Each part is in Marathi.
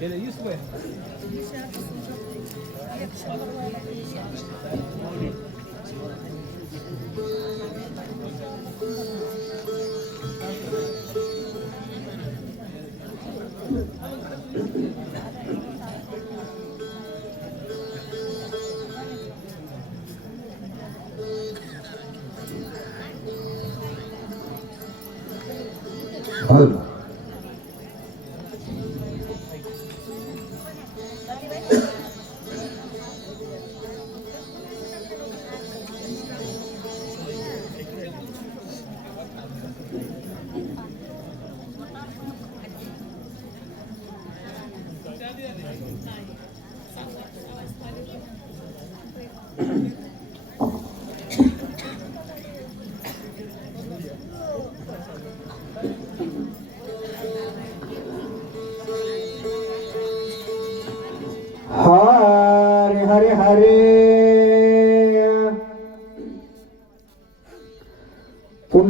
हॅलो हरे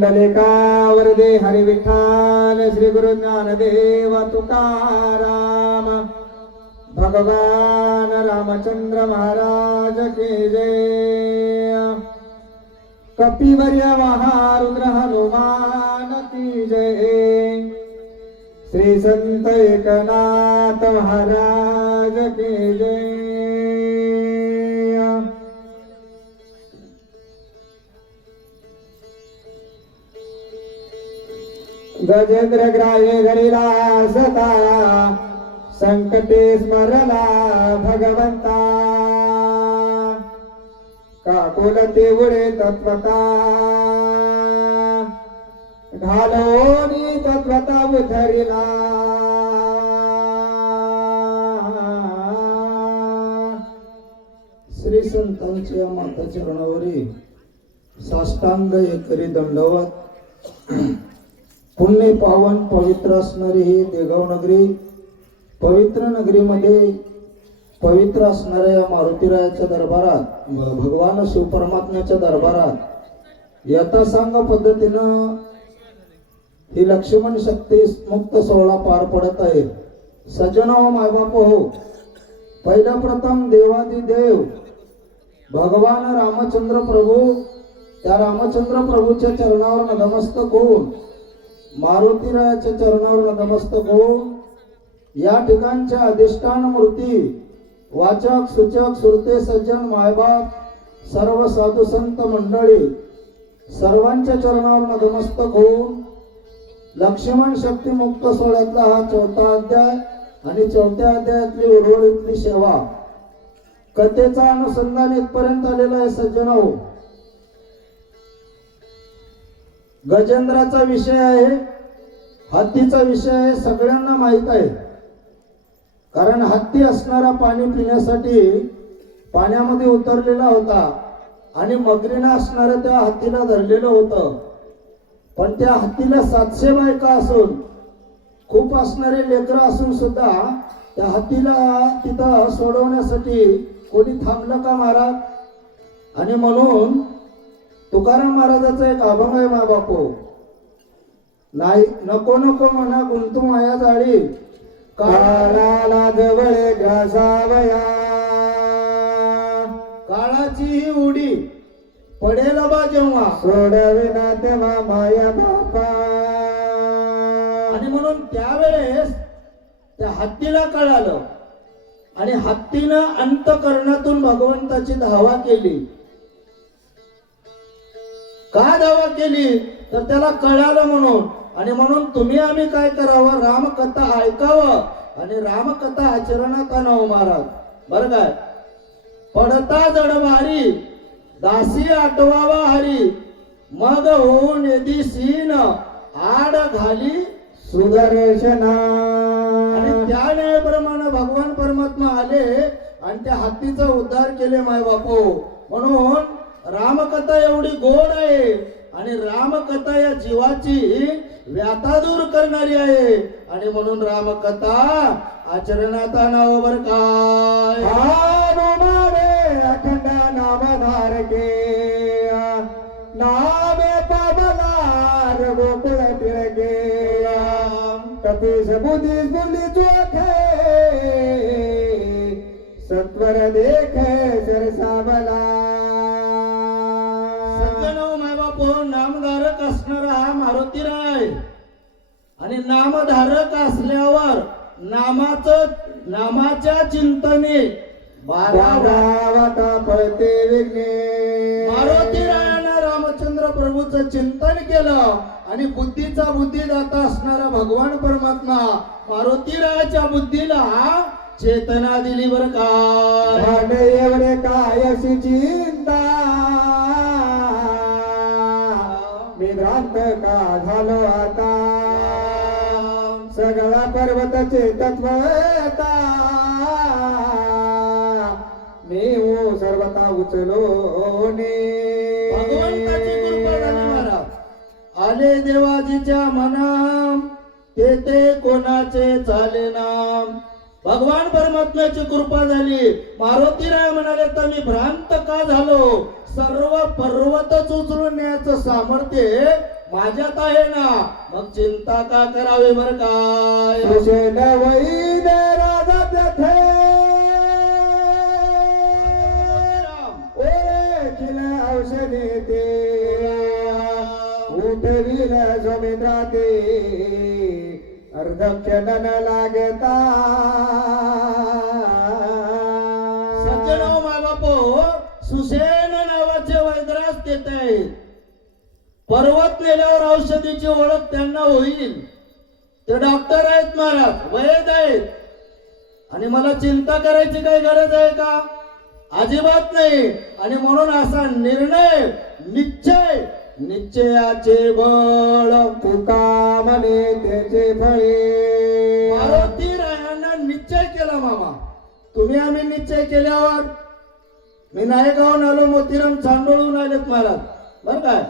पुंडलिका वरदे हरि विठ्ठल श्री गुरु ज्ञानदेव तुकाराम। भगवान रामचंद्र महाराज की जय। कपिवर्य महारुद्र हनुमान की जय। श्री संत एकनाथ महाराज की जय। गजेंद्र ग्राह्य घडीला सता संकटे स्मरला भगवंता। काकुल तेवढे तत्वता? घालोनी तत्वता उधरिला। श्री संतांच्या माता चरणावरी साष्टांग एकरी दंडवत. पुण्य पावन पवित्र असणारी ही देगाव नगरी पवित्र नगरीमध्ये पवित्र असणाऱ्या या मारुतीरायाच्या दरबारात भगवान भगवान शिवपरमात्म्याच्या दरबारात यथासांग पद्धतीनं ही लक्ष्मण शक्ती मुक्त सोहळा पार पडत आहे. सजन व मायबाप हो. पहिल्या प्रथम देवादी देव भगवान रामचंद्र प्रभू त्या रामचंद्र प्रभूच्या चरणावर नतमस्तक होऊन मारुतीरायाच्या चरणावर नतमस्तक होऊन या ठिकाणच्या अधिष्ठान मूर्ती वाचक सूचक सुरते सज्जन मायबाप सर्व साधू संत मंडळी सर्वांच्या चरणावर नतमस्तक होऊन लक्ष्मण शक्ती मुक्त सोहळ्यातला हा चौथा अध्याय आणि चौथ्या अध्यायातली उर्वरितली सेवा. कथेचा अनुसंधान इथपर्यंत आलेला आहे सज्जन गजेंद्राचा विषय आहे हत्तीचा विषय आहे सगळ्यांना माहीत आहे. कारण हत्ती असणारा पाणी पिण्यासाठी पाण्यामध्ये उतरलेला होता आणि मगरीनं असणारं त्या हत्तीला धरलेलं होतं. पण त्या हत्तीला सातशे बायका असून खूप असणारे लेकरं असून सुद्धा त्या हत्तीला तिथं सोडवण्यासाठी कोणी थांबलं का महाराज? आणि म्हणून तुकाराम महाराजाचा एक अभंग आहे मा बापू नाही नको नको म्हणा गुंतू माया जाळी. काळाला जवळ घासावया काळाची ही उडी. पडेल बा जेव्हा. सोडविना तेव्हा माया बापा. आणि म्हणून त्यावेळेस त्या हत्तीला कळालं. आणि हत्तीनं अंतकरणातून भगवंताची धावा केली. का धावा केली? तर त्याला कळालं म्हणून. आणि म्हणून तुम्ही आम्ही काय करावं? रामकथा ऐकावं. आणि रामकथा आचरणात आणावं महाराज. बरं काय पडता जडभारी दासी आटवावा हरी. मग होऊन यदी सीन आड घाली सुदर्शना. आणि त्या न्यायाप्रमाणे भगवान परमात्मा आले आणि त्या हत्तीचा उद्धार केले माय बापू. म्हणून रामकथा एवढी गोड आहे आणि रामकथा या जीवाची व्याथा दूर करणारी आहे. आणि म्हणून रामकथा आचरणात नावावर काय? अखंड नामधारके नामे पवनार गोकुळ टिळगे कपीश बुद्धी बुली चोखे सत्वर देख सरसावला मायबाप नामधारक असणारा हा मारुती राय. आणि नामधारक असल्यावर नामाचं नामाच्या चिंतने बारा वाटा फळते विघ्ने. मारुती रायानं रामचंद्र प्रभूचं चिंतन केलं. आणि बुद्धीचा बुद्धिदाता असणारा भगवान परमात्मा मारुती रायाच्या बुद्धीला चेतना दिली बर भांडे एवढे काय अशी चिंता? मी का झालो आता. सगळा पर्वताचे तत्व मी हो सर्वता उचलो आले देवाजीच्या मना तेथे कोणाचे चाले नाम? भगवान परमात्म्याची कृपा झाली. मारुतीराय म्हणाले तर मी भ्रांत का झालो? सर्व पर्वतच उचलून न्यायचं सामर्थ्य माझ्यात आहे ना. मग चिंता का करावी बर काय? औषधी ते. अर्धक्षण लागता सज्जन हो माय सुसेन नावाचे वैद्रास देत आहेत. पर्वत नेल्यावर औषधीची ओळख त्यांना होईल. ते डॉक्टर आहेत महाराज वैद आहेत. आणि मला चिंता करायची काही गरज आहे का? अजिबात नाही. आणि म्हणून असा निर्णय निश्चय निश्चयाचे बळ तुका म्हणे त्याचे फळे. मारुती रायांना निश्चय केला मामा. तुम्ही आम्ही निश्चय केल्यावर मी नायगावून आलो मोतीराम चांडोळून आलेत महाराज बर काय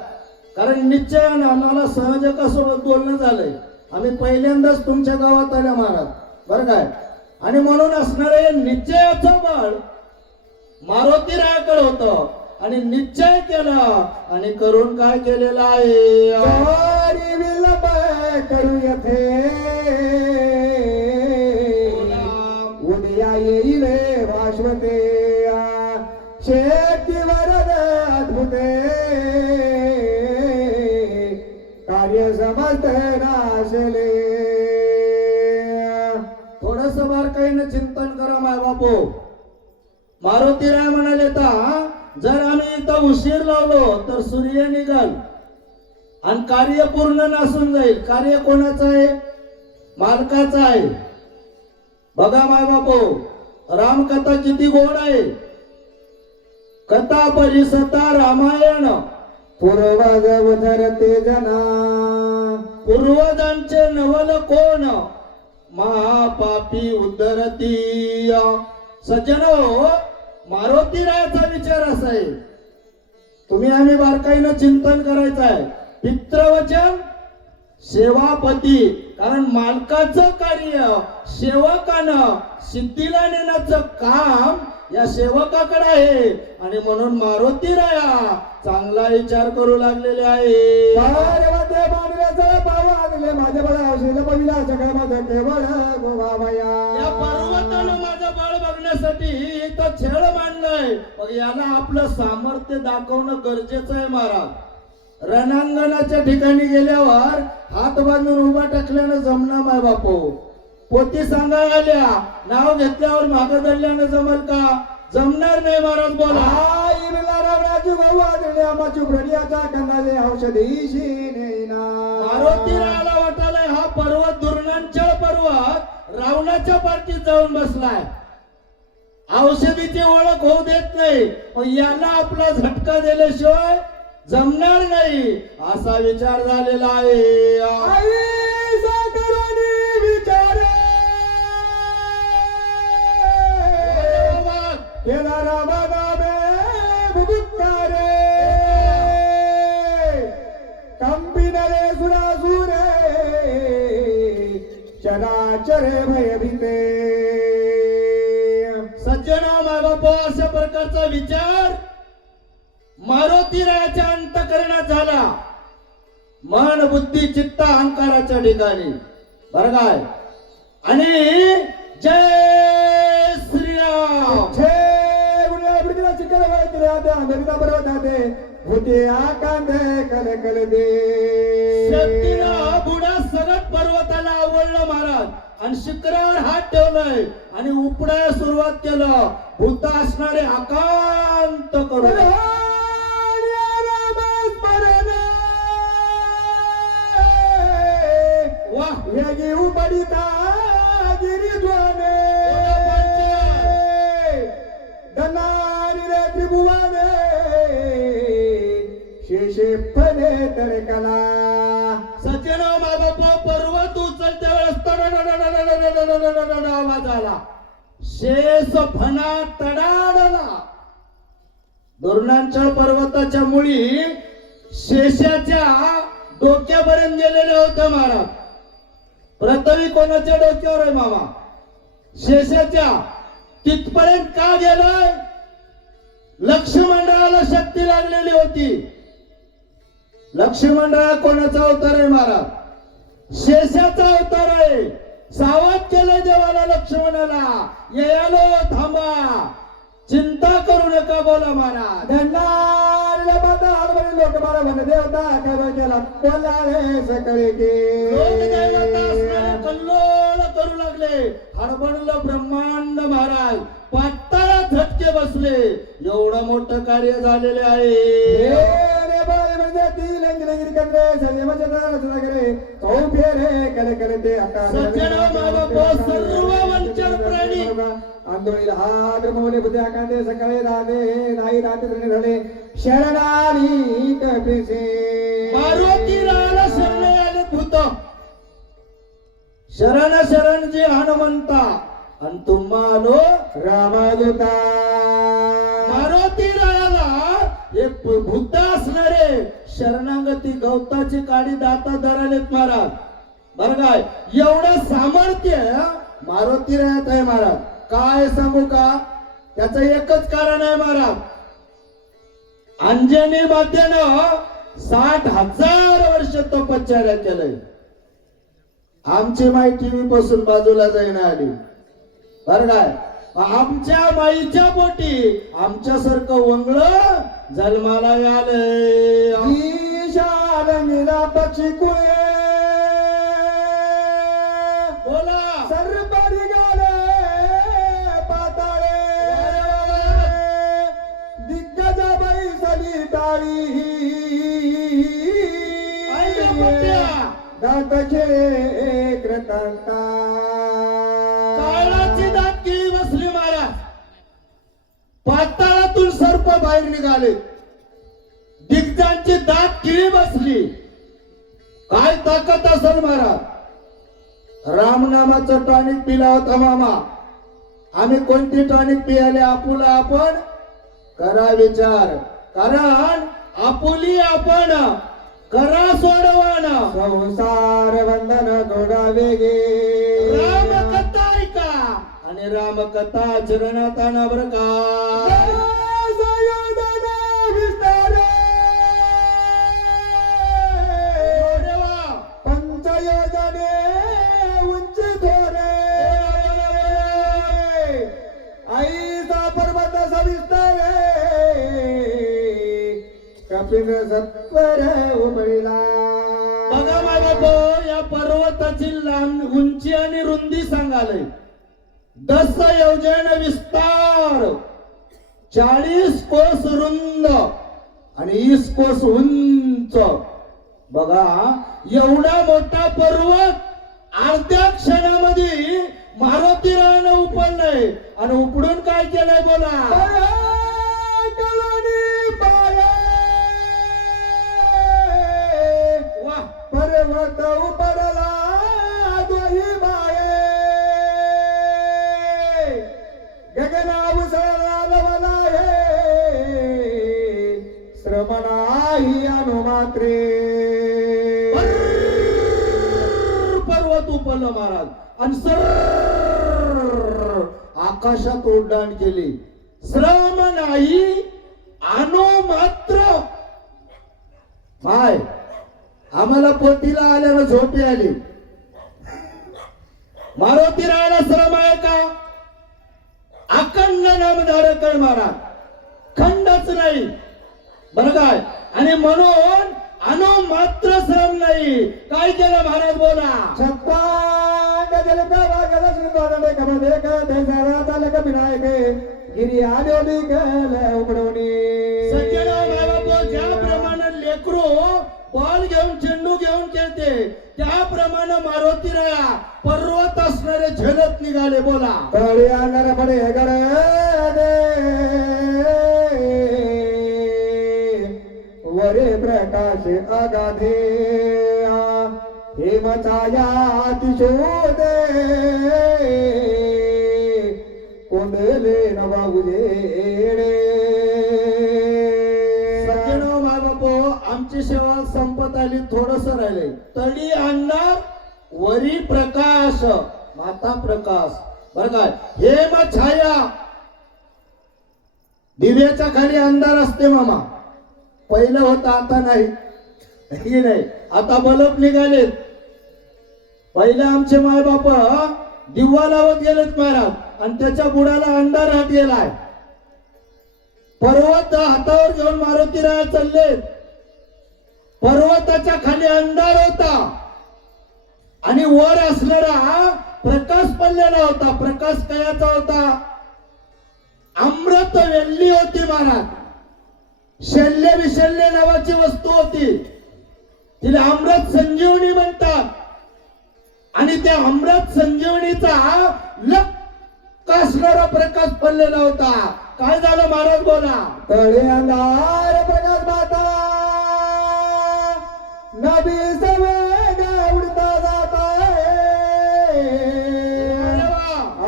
कारण निश्चयानं आम्हाला सहजकासोबत बोलणं झालंय. आम्ही पहिल्यांदाच तुमच्या गावात आल्या महाराज. बर काय आणि म्हणून असणारे निश्चयाचं बळ मारुती रायाकडे होतं. आणि निश्चय केला. आणि करून काय केलेला आहे? विलंब करू येथे. उद्या येईल भास्वते शेती वरद अद्भुते. कार्य समजत नाशले. थोडस बारकाईनं चिंतन करा माय बापू. मारुती राय म्हणाले ता जर उशीर लावलो तर सूर्य निघाल. आणि कार्य पूर्ण नसून जाईल. कार्य कोणाचं आहे? मालकाचं आहे. बघा माय बापू रामकथा किती गोड आहे. कथा परिसता रामायण. पूर्वज उधरते जना पूर्वजांचे नवल कोण? महापापी उद्धरती सज्जनो मारुती रायाचा विचार असा आहे. तुम्ही आम्ही बारकाईनं चिंतन करायचं आहे. पित्रवचन सेवापती. कारण मालकाचं कार्य सेवकानं सिद्धीला नेण्याचं काम या सेवकाकडे आहे. आणि म्हणून मारुती राया चांगला विचार करू लागलेले आहे. पार्वते मानल्याचा पावा दिले माझ्या बळा औषध या पर्वतानं माझं बघण्यासाठी इथं छेड मांडलंय. मग याला आपलं सामर्थ्य दाखवणं गरजेचं आहे महाराज. रणांगणाच्या ठिकाणी गेल्यावर हात बांधून उभा टाकल्यानं जमणार माय बापू. पोती सांगायला आल्या नाव घेतल्यावर मागं धरल्यानं जमल का? जमणार नाही महाराज बोला. रावणाची गौवा दिले आमाची प्रणियाचा कंदाले औषधीशी नेना वाटायलाय हा पर्वत दुर्नांचळ पर्वत रावणाच्या पार्टीत जाऊन बसलाय. औषधीची ओळख होऊ देत नाही. मग याला आपला झटका दिल्याशिवाय जमणार नाही. असा विचार झालेला आहे. आई साकरानी विचारे. केला रामा नामे भुगुत्तारे कंबिनरे सुरासुरे चराचरे भयभीते. सज्जना माबापा अशा प्रकारचा विचार मारुती रायाच्या अंतकरणात झाला. मन बुद्धी चित्त अहंकाराच्या ठिकाणी. बर काय? आणि जय श्रीराम. बुडा सगट पर्वताला आवडलं महाराज. आणि शिखरावर हात ठेवलाय. आणि उपडायला सुरुवात केलं. भूत असणारे आकांत करू. शेषे फले तरे कला सचिन बाबा आवाज शेष फना तडाडला पर्वताच्या मुळी शेषाच्या डोक्यापर्यंत गेलेले होते महाराज प्रथमी कोणाच्या डोक्यावर आहे मामा शेषाच्या तिथपर्यंत का गेलाय लक्ष्मंडळाला शक्ती लागलेली होती लक्ष्मंडळा कोणाचा अवतार आहे महाराज. शेषाचा अवतार आहे. सावध केलं देवाला लक्ष्मणाला. यालो थांबा. चिंता करू नका बोला महाराज. धन्नारला बाता हरभरी लोक मला म्हण देवता काय केला सकळे लोकदैवता असणारे के कल्लोळ करू लागले. हडबडलं ब्रह्मांड महाराज. पाताळा झटके बसले. एवढं मोठं कार्य झालेले आहे. रे बाय म्हणजे ती रचना करे चौ कले ते सर्व प्राणी. आंदोळीला बुद्धी आकांदे राधे नाही कपिसे राला शरण आले भूत शरण शरण हनुमंता आणि तुम्हाला हे प- असणारे शरणागती गवताची काडी दाता धरालेत महाराज. बर काय एवढं सामर्थ्य मारुती राहत आहे महाराज. काय सांगू का? त्याच एकच कारण आहे महाराज. अंजनी मातेनं साठ हजार वर्ष तपश्चर्या केलंय. आमची माहिती मी पासून बाजूला जाईना आली. बर काय आमच्या माईच्या पोटी आमच्यासारखं वंगळ जन्माला आलंय. ईशालंगीला पक्षी कुळे. बोला. सर्परी गाले पाताळे. दिग्गज टाळी. आई रे पट्ट्या. दात खेळे कृतंता पाताळातून सर्प बाहेर निघाले. दिग्जांची दात किळी बसली. काय ताकद असेल महाराज? रामनामाचं टॉनिक पिला होता मामा. आम्ही कोणती टॉनिक पियाले आपुला आपण? करा विचार. कारण आपुली आपण. करा सोडवण संसार बंधन थोडा वेगे. आणि राम कथा चरणात आणा बरं का सत्वर उमळीला. बघा भाऊ या पर्वताची लांब उंची आणि रुंदी सांगालय. दस योजन विस्तार. चाळीस कोस रुंद आणि ईस कोस उंच. बघा एवढा मोठा पर्वत अर्ध्या क्षणामध्ये मारुती राहणं उपडलंय. आणि उपडून काय केलंय बोला? आणि सर आकाशात उड्डाण केली. श्रम नाही आनो मात्र. काय आम्हाला पोतीला आल्यानं झोपी आली. मारुती राहायला श्रम आहे का? अखंड नामधारक आहे मारा खंडच नाही. बर काय? आणि म्हणून अनो मात्र श्रम नाही. काय केलं भारत बोला? छप्पा जलता वागल श्रीपादने कमदे का उपडवणी बाबा ज्याप्रमाणे लेकरू बॉल घेऊन चेंडू घेऊन खेळते. त्याप्रमाणे मारुती राया पर्वत असणारे झेलत निघाले बोला. तळी अंगार पडे गड वरे प्रकाश अगाधे हेम छाया तिशोदे कोंडले नवा उजेडे सज्जन बाबा आमची सेवा संपत आली थोडस राहिले. तळी आणणार वरी प्रकाश माता प्रकाश. बर काय हेम छाया दिव्याच्या खाली अंधार असते मामा. पहिलं होतं आता नाही. हे नाही. आता बलब निघालेत. पहिले आमचे माय बाप दिवा लावत गेलेत महाराज आणि त्याच्या बुडाला अंधार राहत गेलाय पर्वत हातावर घेऊन मारुती राय चाललेत. पर्वताच्या खाली अंधार होता. आणि वर असणारा प्रकाश पडलेला होता. प्रकाश कयाचा होता? अमृत वेल्ली होती महाराज. शल्य विशल्य नावाची वस्तू होती. तिला अमृत संजीवनी म्हणतात. आणि त्या अमृत संजीवनीचा लक्क असणारा प्रकाश पडलेला होता. काय झालं महाराज बोला? तळे प्रकाश माता. नबी सवेग उडता जाता.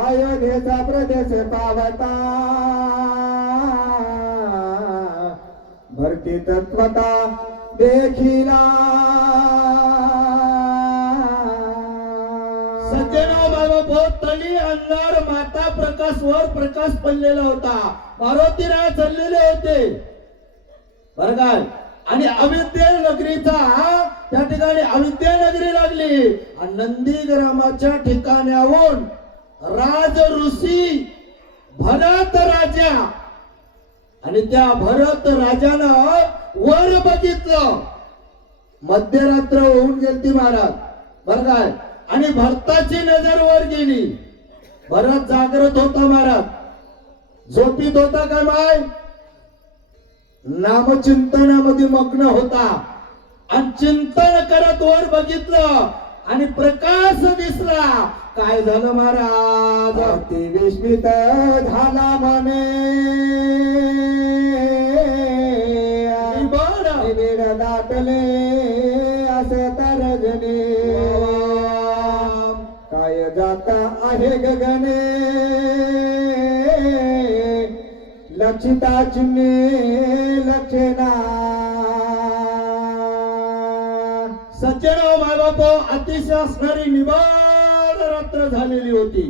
अयोध्येचा प्रदेश पावता. भरती तत्वता देखिला सज्जनो बाबा बहुत तळी अंगार माता प्रकाश वर प्रकाश पडलेला होता. मारुती राय चाललेले होते. बर काय आणि अविद्या नगरीचा त्या ठिकाणी अविद्या नगरी लागली. आणि नंदीग्रामाच्या ठिकाणाहून राज ऋषी भरत राजा. आणि त्या भरत राजानं वर बघितलं. मध्यरात्र होऊन गेलती महाराज. बर काय आणि भरताची नजर वर गेली. भरत जागृत होता महाराज. झोपीत होता का माय? नामचिंतनामध्ये मग्न होता. आणि चिंतन करत वर बघितलं आणि प्रकाश दिसला. काय झालं महाराज? ते विस्मित झाला म्हणे हे गगने लक्षिता चिन्हे लक्षणा सज्जन मायबाप अतिशय असणारी निबाड रात्र झालेली होती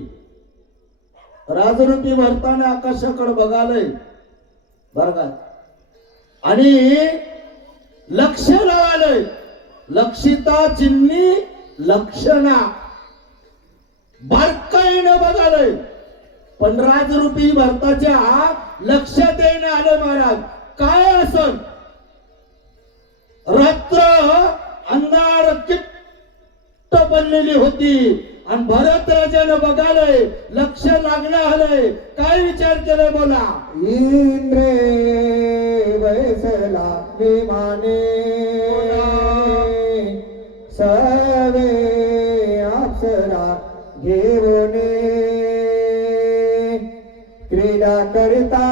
राजरूपी भरताने आकाशाकडे बघालय बर का आणि लक्ष लावालय. लक्षिता चिन्नी लक्षणा. बारकाईनं बघालय. पण राजरूपी भरताच्या लक्षात येणं आलं महाराज. काय असन रात्र अंधार किट्ट पडलेली होती. आणि भरत राजानं बघालय लक्ष लागलं आलंय. काय विचार केलाय बोला? इंद्रे वैसला विमाने. सवे घेऊने क्रीडा करता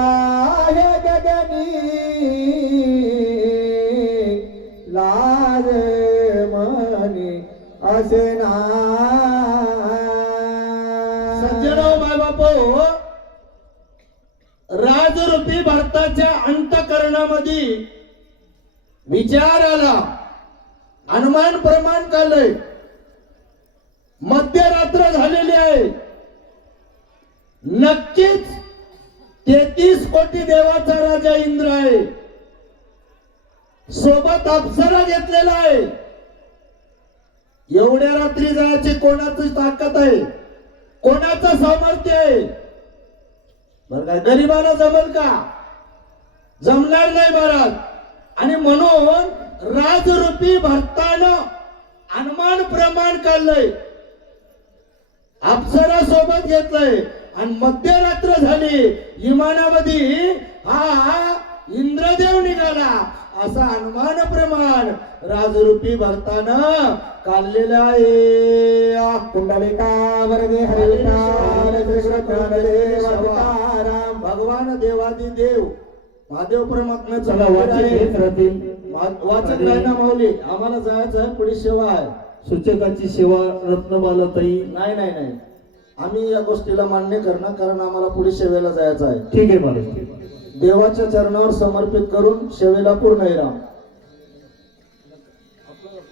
हे गगनी। लाज मनी असे ना सज्जनो बाय बापो राजरूपी भारताच्या अंतकरणामध्ये विचार आला अनुमान प्रमाण झालंय मध्यरात्र झालेली आहे. नक्कीच तेहतीस कोटी देवाचा राजा इंद्र आहे. सोबत अप्सरा घेतलेला आहे. एवढ्या रात्री जायची कोणाची ताकद आहे? कोणाचं सामर्थ्य आहे? बरं काय गरीबाला जमल का? जमणार नाही महाराज आणि म्हणून राजरूपी भरतानं अनुमान प्रमाण काढलंय. अप्सरा सोबत घेतलंय. आणि मध्यरात्र झाली. विमानामध्ये हा इंद्रदेव निघाला. असा अनुमान प्रमाण राजरूपी भरतानं काढलेलं आहे. कुंडलिका वरदे कृष्णदेव तुकाराम भगवान देवादी देव. महादेव परमात्म्याचं चला वाचक नाही ना माऊली. आम्हाला जायचं पुढे सेवा आहे. सूचकाची सेवा रत्नमाला ताई. नाही नाही नाही. आम्ही या गोष्टीला मान्य करणार कारण आम्हाला पुढे सेवेला जायचं आहे. ठीक आहे महाराज देवाच्या चरणावर समर्पित करून सेवेला पूर्ण राम